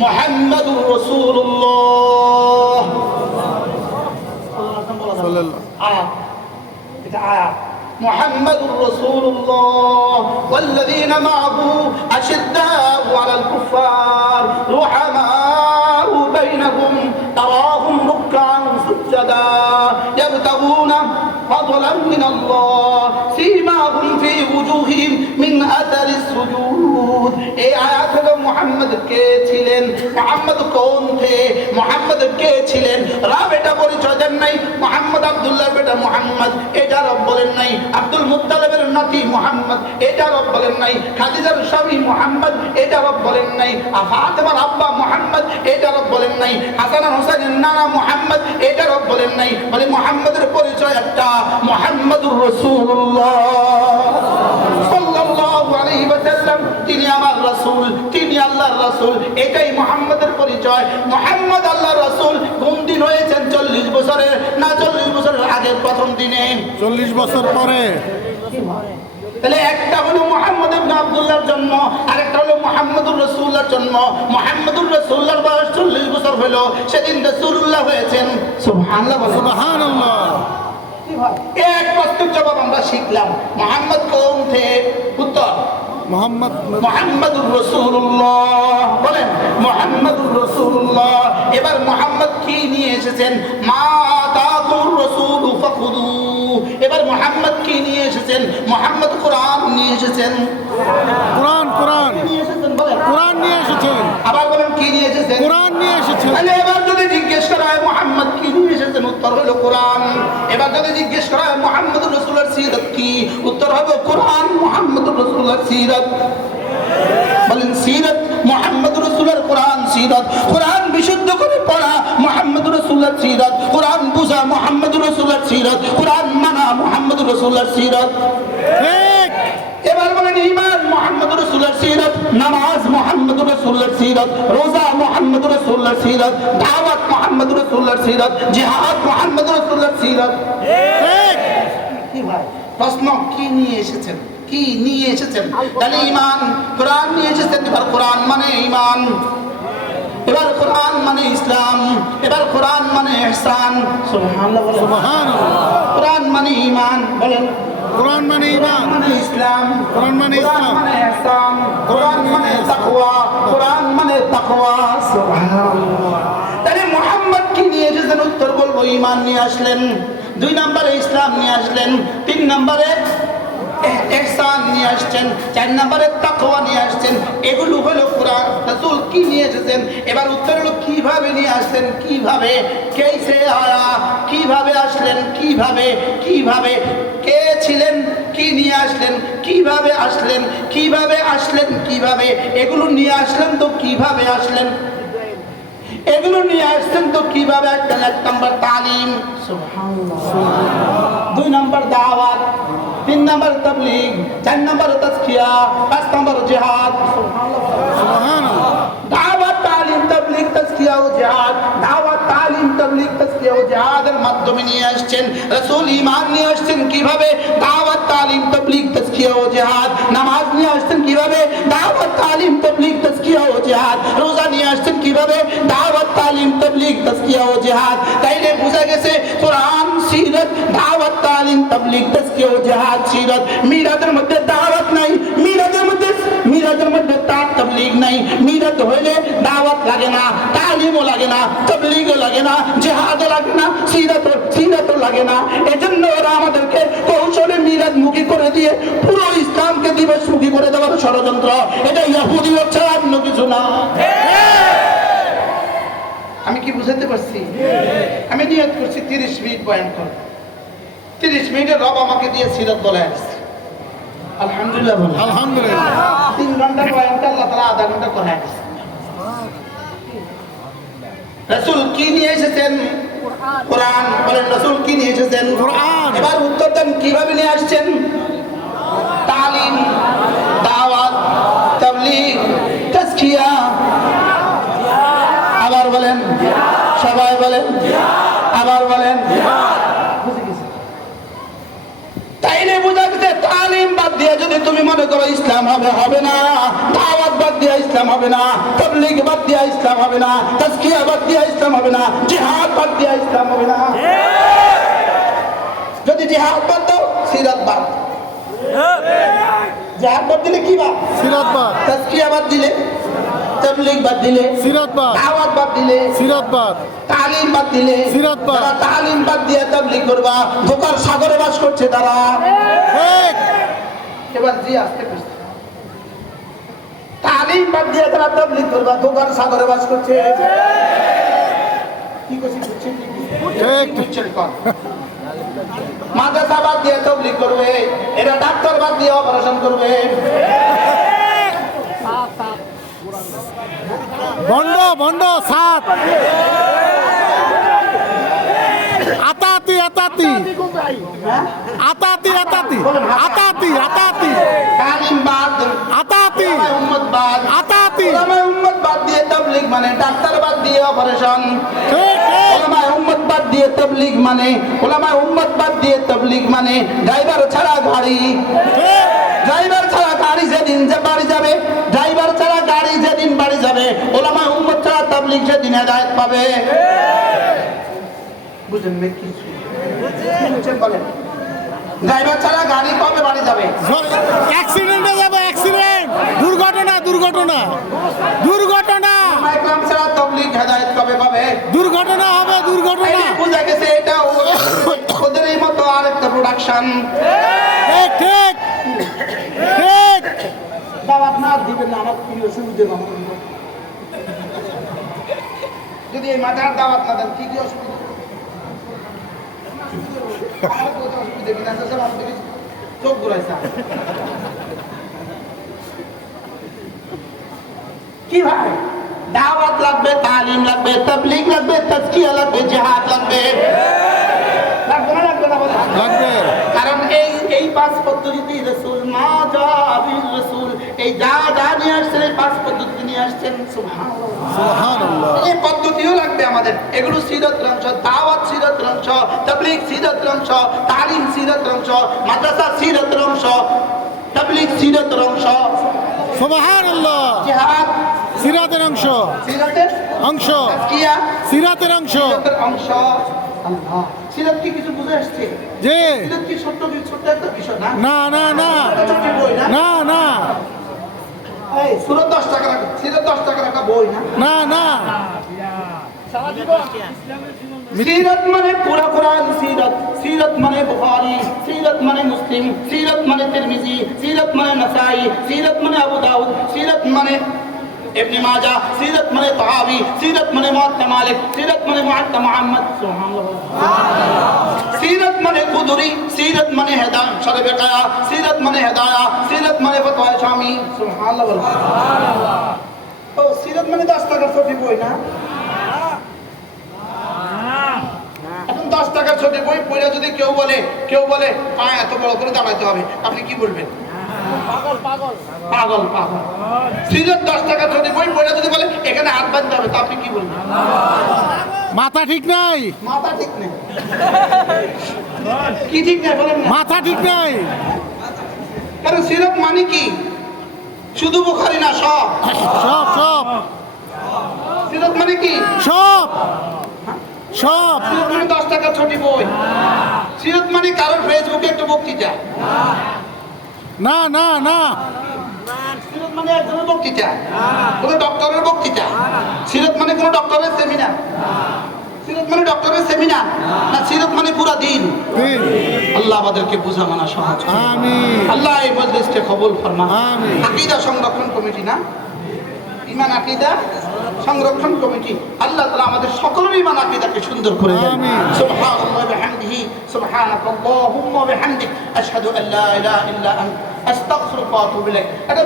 মুহাম্মাদুর রাসূলুল্লাহ মুহাম্মাদুর রাসূলুল্লাহ ওয়াল্লাযীনা মা'আহু আশিদ্দাউ আলাল কুফফার রুহামাউ বাইনাহুম তারাহুম রুকআন সুজ্জাদা ইয়াবতাগুনা ফাদলান মিনাল্লাহ সীমাহুম ফি ওয়ুজুহিহিম মিন আথারিস সুজুদ। এই আয়াত হলো মুহাম্মদ কে ছিলেন, মুহাম্মদ কোন थे, মুহাম্মদ কে ছিলেন। রব এটা পরিচয় দেন নাই, মুহাম্মদ আব্দুল্লাহর বেটা মুহাম্মদ এটা রব বলেন নাই। আব্দুল মুত্তালিবের নাতি মুহাম্মদ এটা রব বলেন নাই। খাদিজার স্বামী মুহাম্মদ এটা রব বলেন নাই। ফাতেমার আব্বা মুহাম্মদ এটা রব বলেন নাই। হাসান আর হোসেনের নানা মুহাম্মদ এটা রব বলেন নাই। বলে মুহাম্মদের পরিচয় একটা, মুহাম্মাদুর রাসূলুল্লাহ সাল্লাল্লাহু আলাইহি ওয়াসাল্লাম, তিনি আমার রাসূল, তিনি আল্লাহর রাসূল। এটাই মুহাম্মাদের পরিচয়। মুহাম্মদ আল্লাহর রাসূল কোন দিন হয়েছেন? 40 বছরের না 40 বছরের আগের প্রথম দিনে, 40 বছর পরে। তাহলে একটা হলো মুহাম্মদ ইবনে আব্দুল্লাহর জন্ম, আরেকটা হলো মুহাম্মদুর রাসূলুল্লাহর জন্ম। মুহাম্মদুর রাসূলুল্লাহর বয়স 40 বছর হলো, সেদিন রাসূলুল্লাহ হয়েছেন। সুবহানাল্লাহ, সুবহানাল্লাহ। এক প্রশ্নের জবাব আমরা শিখলাম। মুহাম্মদ কোন थे? উত্তর মুহাম্মাদুর রাসূলুল্লাহ। বলেন মুহাম্মাদুর রাসূলুল্লাহ। এবার মুহাম্মদ কি নিয়ে এসেছেন? মা আতাকুর রাসূল ফাখুদু। এবার মুহাম্মদ কি নিয়ে এসেছেন? মুহাম্মদ কোরআন নিয়ে এসেছেন। কোরআন নিয়ে এসেছেন, বলেন কোরআন নিয়ে এসেছেন। আবার বলেন কি নিয়ে এসেছেন? কোরআন নিয়ে এসেছেন। তাহলে এবার যদি জিজ্ঞেস করা হয় মুহাম্মদ কি নিয়ে এসেছেন, উত্তর হলো কোরআন। এবার যদি জিজ্ঞেস করা হয় মুহাম্মদুর রাসূলের সিরাত কি, উত্তর হবে কোরআন মুহাম্মদুর রাসূলের সিরাত। বলেন সিরাত মুহাম্মদুর রাসূলের কোরআন সিরাত। কোরআন বিশুদ্ধ করে পড়া মুহাম্মদুর রাসূলের সিরাত। কোরআন বুঝা মুহাম্মদুর রাসূলের সিরাত। কোরআন মানা মুহাম্মদুর রাসূলের সিরাত। ঠিক। এবার বলেন ঈমান মুহাম্মদুর রাসূলের সিরাত, নামাজ মুহাম্মদুর রাসূলের সিরাত, রোজা মুহাম্মদুর রাসূলের সিরাত, দাওয়াত মুহাম্মদুর রাসূলের সিরাত, জিহাদ মুহাম্মদুর রাসূলের সিরাত। ঠিক। কি ভাই প্রশ্ন কি নিয়ে এসেছেন? কি নিয়ে এসেছেন? তাহলে ঈমান, কোরআন নিয়ে এসেছেন। এবার কোরআন মানে ঈমান, এবার কোরআন মানে ইসলাম, এবার কোরআন মানে ইহসান। সুবহানাল্লাহ, সুবহানাল্লাহ। কোরআন মানে ঈমান, বলেন কোরআন মানে ঈমান, মানে ইসলাম, কোরআন মানে ইসলাম, মানে ইহসান, কোরআন মানে তাকওয়া, কোরআন মানে তাকওয়া। সুবহানাল্লাহ। তাহলে মুহাম্মদ কি নিয়ে এসেছেন? উত্তর বলবো ঈমান নিয়ে আসলেন, 2 নম্বরে ইসলাম নিয়ে আসলেন, 3 নম্বরে ইহসান নিয়ে আসছেন, 4 নম্বরে তাকওয়া নিয়ে আসছেন। এগুলো হলো কোরআন। রাসূল কি নিয়ে এসেছেন? এবার উত্তর হলো কিভাবে নিয়ে আসলেন, কিভাবে, কেসে আয়া, কিভাবে আসলেন, কিভাবে, কিভাবে, কে ছিলেন, কি নিয়ে আসলেন, কিভাবে আসলেন, কিভাবে আসলেন, কিভাবে এগুলো নিয়ে আসলেন, তো কিভাবে আসলেন, এগুলো নিয়ে আসছেন তো কিভাবে আসলেন। 1 নম্বর তালিম, সুবহানাল্লাহ, 2 নম্বর দাওয়াত, 3 নম্বর তাবলীগ, 4 নম্বর তাজকিয়া, 5 নম্বর জিহাদ। সুবহানাল্লাহ। দাওয়াত, তালিম, তাবলীগ, তাজকিয়া ও জিহাদ। দাওয়াত, তালিম, তাবলীগ, তাজকিয়া ও জিহাদের মাধ্যমে নিয়ে আসছেন রাসূল। ঈমান নিয়ে আসছেন কিভাবে? দাওয়াত, তালিম, তাবলীগ, তাজকিয়া ও জিহাদ। নামাজ নিয়ে আসছেন কিভাবে? দাওয়াত, তালিম, তাবলীগ, তাজকিয়া ও জিহাদ। রোজা নিয়ে আসছেন কিভাবে? দাওয়াত, তালিম, তাবলীগ, তাজকিয়া ও জিহাদ। তাইলে বোঝা গেছে কোরআন সিরাত, দাওয়াত, তালিম, তাবলীগ, তাজকিয়া ও জিহাদ সিরাত। মিলাদের মধ্যে দাওয়াত নাই, মিলাদের মধ্যে তাবলীগ নাই। মিলাদ হইলে দাওয়াত লাগে না, তালিমও লাগে না, তাবলীগও লাগে না, জিহাদও লাগে না, সিরাতও লাগে না। এজন্য ওরা আমাদেরকে কৌশলে মিলাদ মুখী করে দিয়ে পুরো ইসলামকে দিবসমুখী করে দেওয়ার ষড়যন্ত্র। এটা ইহুদি হচ্ছে, অন্য কিছু না। আমি কি বুঝাতে পারছি? আমি নিয়ত করছি 30 মিনিট বয়ান করব। 30 মিনিটে রব আমাকে দিয়ে সিরাত বলে আসছে। আলহামদুলিল্লাহ, আলহামদুলিল্লাহ। 3 ঘন্টার বয়ানটা আল্লাহ তাআলা আধা ঘন্টা করে আসছে। রাসূল কি নিয়ে এসেছেন? কোরআন। বলেন রাসূল কি নিয়ে এসেছেন? কোরআন। এবার উত্তর দেন কিভাবে নিয়ে আসছেন? তালিম, দাওয়াত, তাবলীগ, তাজকিয়া। আবার বলেন, সবাই বলেন, আবার বলেন। তাইলে বোঝা গেছে তালিম বাদ দিয়ে যদি তুমি মনে মনে করো ইসলাম হবে, হবে না। দাওয়াত বাদ দিয়া ইসলাম হবে না, তাবলীগ বাদ দিয়া ইসলাম হবে না, তাজকিয়া বাদ দিয়া ইসলাম হবে না, জিহাদ বাদ দিয়া ইসলাম হবে না। যদি জিহাদ বাদ দাও, সিরাত বাদ। জিহাদ বাদ দিলে কি বাদ? সিরাত বাদ, তাজকিয়া বাদ দিলে, তাবলীগ বাদ দিলে, সিরাত বাদ, দাওয়াত বাদ দিলে, সিরাত বাদ, তালিম বাদ দিলে, সিরাত বাদ। যারা তালিম বাদ দিয়ে তাবলীগ করবা, ধোঁকার সাগরে বাস করছে তারা। ঠিক। এবার জি আসতে করছে, তালিম বাদ দিয়ে তারা তাবলীগ করবা, ধোঁকার সাগরে বাস করছে। কি করছি বুঝছেন? ঠিক। বুঝছেন কোন? মাদ্রাসা বাদ দিয়ে তাবলীগ করবে, এরা ডাক্তার বাদ দিয়ে অপারেশন করবে। বন্ড বন্ড সাত আতাতি আতাতি আতাতি আতাতি আতাতি আতাতি তালিম বাদ, আতাতি ওলামায়ে উম্মত বাদ, আতাতি। ওলামায়ে উম্মত বাদ দিয়ে তাবলীগ মানে ডাক্তার বাদ দিয়ে অপারেশন। ঠিক ঠিক ওলামায়ে উম্মত বাদ দিয়ে তাবলীগ মানে, ওলামায়ে উম্মত বাদ দিয়ে তাবলীগ মানে ড্রাইভার ছাড়া গাড়ি। ঠিক। ড্রাইভার ছাড়া গাড়ি যেদিন যে বাড়ি যাবে, ড্রাইভার ছাড়া গাড়ি যেদিন বাড়ি যাবে, ওলামায়ে উম্মত ছাড়া তাবলীগ সেদিন হেদায়েত পাবে। বুঝেন না কিছু? বুঝছেন বলেন? ড্রাইভার ছাড়া গাড়ি কবে বাড়ি যাবে? অ্যাক্সিডেন্টে যাবে, অ্যাক্সিডেন্ট, দুর্ঘটনা দুর্ঘটনা দুর্ঘটনা ওলামায়ে কেরাম ছাড়া তাবলীগ হেদায়েত কবে পাবে? দুর্ঘটনা হবে, দুর্ঘটনা। এই বুঝা গেছে এটা ওদের এই মতো আরেকটা প্রোডাকশন। ঠিক ঠিক ঠিক। দাওয়াত না দিবেন না, আমার প্রিয় সুবিধে না। যদি এই মাথার দাওয়াত না দেন, কি কি অসুবিধা? আমার তো অসুবিধা কিনা আছে, আমার দিকে চোখ ঘুরাইছে। কি ভাই? দাওয়াত লাগবে, তালিম লাগবে, তাবলীগ লাগবে, তাজকিয়া লাগবে, জিহাদ লাগবে। লাগবে না লাগবে না বলেন? লাগবে। কারণ এই পাঁচ পদ্ধতিতে রাসূল মা জাবির রাসূল এই যা নিয়ে আসছেন, এই পাঁচ পদ্ধতি নিয়ে আসছেন। সুবহানাল্লাহ, সুবহানাল্লাহ। এই পদ্ধতিও লাগবে আমাদের। এগুলো সিরাতের অংশ, দাওয়াত সিরাতের অংশ, তাবলীগ সিরাতের অংশ, তালিম সিরাতের অংশ, মাদ্রাসা সিরাতের অংশ, তাবলীগ সিরাতের অংশ, সুবহানাল্লাহ। জিহাদ সিরাতের অংশ, সিরাতের অংশ, তাজকিয়া সিরাতের অংশ। সিরাতের অংশ। আল্লাহ, সিরাত কি কিছু বুঝে আসছে? জি। সিরাত কি ছোট্ট একটা বিষয় না? না না না ছোট্ট বই না? না না এই সুরত 10 টাকা রাখা, সিরাত 10 টাকা রাখা বই না? না না। সিরাত মানে পুরা কোরআন, সিরাত, সিরাত মানে বুখারী, সিরাত মানে মুসলিম, সিরাত মানে তিরমিজি, সিরাত মানে নাসাই, সিরাত মানে আবু দাউদ, সিরাত মানে ইবনে মাজাহ, সিরাত মানে তাহাবি, সিরাত মানে মুআত্তা মালিক, সিরাত মানে মুআত্তা মুহাম্মদ। সুবহানাল্লাহ। সিরাত মানে কুদুরি, সিরাত মানে হেদায়েত শরবে কায়া, সিরাত মানে হেদায়া, সিরাত মানে ফতোয়া শামি। সুবহানাল্লাহ। ও সিরাত মানে 10 টাকার ছোট বই না? এখন 10 টাকার ছোট বই পড়ে যদি কেউ বলে পা এত বড় করে দাঁড়াইতে হবে, আপনি কি বলবেন? পাগল পাগল পাগল পাগল। সিরাত 10 টাকার ছোট বই পড়ে যদি বলে এখানে হাত বাঁধতে হবে, তা আপনি কি বলবেন? মাথা ঠিক নাই, মাথা ঠিক নেই। কি ঠিক নেই বলেন না? মাথা ঠিক নাই। কারণ সিরাত মানে কি? শুধু বুখারী না, সব। সব সব সিরাত মানে কি? সব সব। সিরাত মানে 10 টাকার ছোট বই। সিরাত মানে কারোর ফেসবুকে একটা বক্তৃতা। না না না। সিরাত মানে একজনের বক্তৃতা, কোনো ডক্টরের বক্তৃতা। সিরাত মানে কোনো ডক্টরের সেমিনার। সিরাত মানে ডক্টরের সেমিনার না, সিরাত মানে পুরা দিন। দিন। আল্লাহ আমাদেরকে বুঝা মানা সহজ করুন। আমিন। আল্লাহ এই মজলিসকে কবুল ফরমান। আমিন। আকীদা সংরক্ষণ কমিটি না, ঈমান আকীদা সংরক্ষণ কমিটি, আল্লাহ তাআলা আমাদের সকলের ঈমান আকীদাকে সুন্দর করে দেন। আমিন। সুবহানাল্লাহি ওয়া বিহামদিহি, সুবহানাকাল্লাহুম্মা ওয়া বিহামদিক, আশহাদু আল্লা ইলাহা ইল্লা আনতা, আস্তাগফিরুকা ওয়া আতুবু ইলাইক। এটা